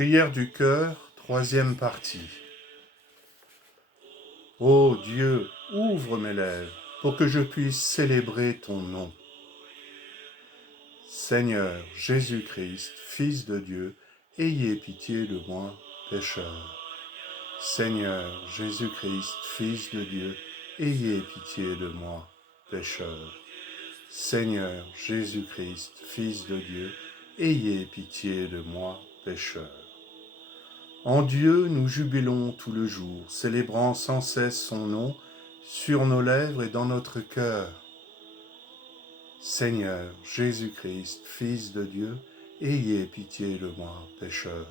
Prière du cœur, troisième partie. Ô Dieu, ouvre mes lèvres pour que je puisse célébrer ton nom. Seigneur Jésus-Christ, Fils de Dieu, ayez pitié de moi, pécheur. Seigneur Jésus-Christ, Fils de Dieu, ayez pitié de moi, pécheur. Seigneur Jésus-Christ, Fils de Dieu, ayez pitié de moi, pécheur. En Dieu, nous jubilons tout le jour, célébrant sans cesse son nom sur nos lèvres et dans notre cœur. Seigneur Jésus-Christ, Fils de Dieu, ayez pitié de moi, pécheur.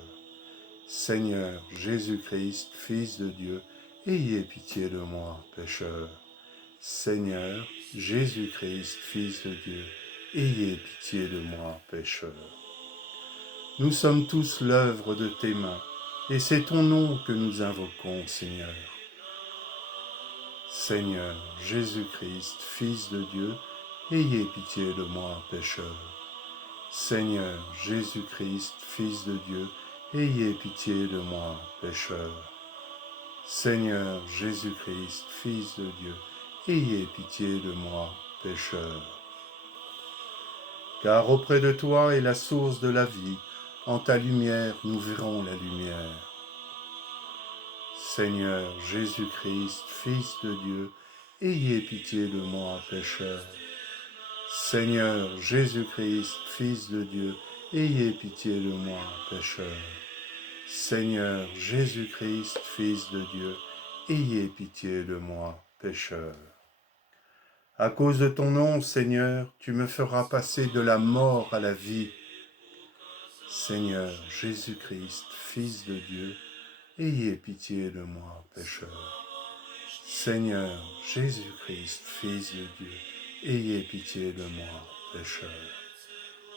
Seigneur Jésus-Christ, Fils de Dieu, ayez pitié de moi, pécheur. Seigneur Jésus-Christ, Fils de Dieu, ayez pitié de moi, pécheur. Nous sommes tous l'œuvre de tes mains, et c'est ton nom que nous invoquons, Seigneur. Seigneur Jésus-Christ, Fils de Dieu, ayez pitié de moi, pécheur. Seigneur Jésus-Christ, Fils de Dieu, ayez pitié de moi, pécheur. Seigneur Jésus-Christ, Fils de Dieu, ayez pitié de moi, pécheur. Car auprès de toi est la source de la vie, en ta lumière nous verrons la lumière. Seigneur Jésus-Christ, Fils de Dieu, ayez pitié de moi, pécheur. Seigneur Jésus-Christ, Fils de Dieu, ayez pitié de moi, pécheur. Seigneur Jésus-Christ, Fils de Dieu, ayez pitié de moi, pécheur. À cause de ton nom, Seigneur, tu me feras passer de la mort à la vie. Seigneur Jésus-Christ, Fils de Dieu, ayez pitié de moi, pécheur. Seigneur Jésus-Christ, Fils de Dieu, ayez pitié de moi, pécheur.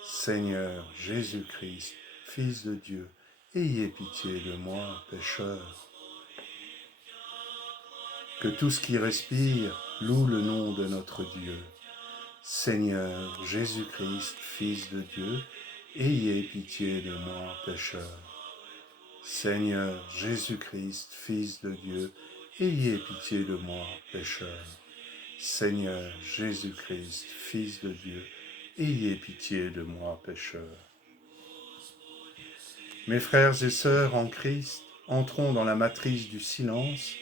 Seigneur Jésus-Christ, Fils de Dieu, ayez pitié de moi, pécheur. Que tout ce qui respire loue le nom de notre Dieu. Seigneur Jésus-Christ, Fils de Dieu, ayez pitié de moi, pécheur. Seigneur Jésus-Christ, Fils de Dieu, ayez pitié de moi, pécheur. Seigneur Jésus-Christ, Fils de Dieu, ayez pitié de moi, pécheur. Mes frères et sœurs en Christ, entrons dans la matrice du silence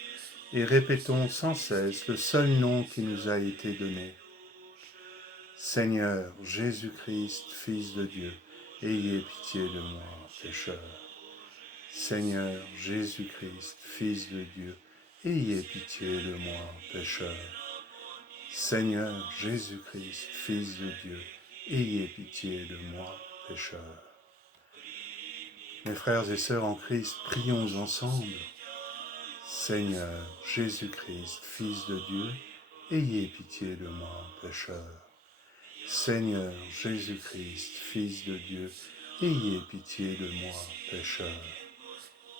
et répétons sans cesse le seul nom qui nous a été donné. Seigneur Jésus-Christ, Fils de Dieu, ayez pitié de moi, pécheur. Seigneur Jésus-Christ, Fils de Dieu, ayez pitié de moi, pécheur. Seigneur Jésus-Christ, Fils de Dieu, ayez pitié de moi, pécheur. Mes frères et sœurs en Christ, prions ensemble. Seigneur Jésus-Christ, Fils de Dieu, ayez pitié de moi, pécheur. Seigneur Jésus-Christ, Fils de Dieu, ayez pitié de moi, pécheur.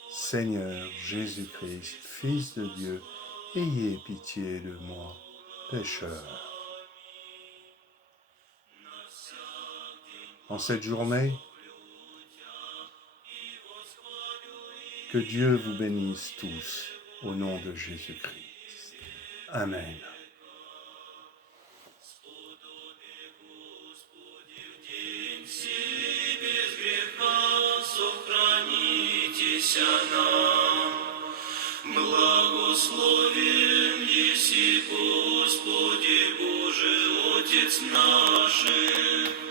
Seigneur Jésus-Christ, Fils de Dieu, ayez pitié de moi, pécheur. En cette journée, que Dieu vous bénisse tous, au nom de Jésus-Christ. Amen. Благословен еси, Господи Боже, Отец наших,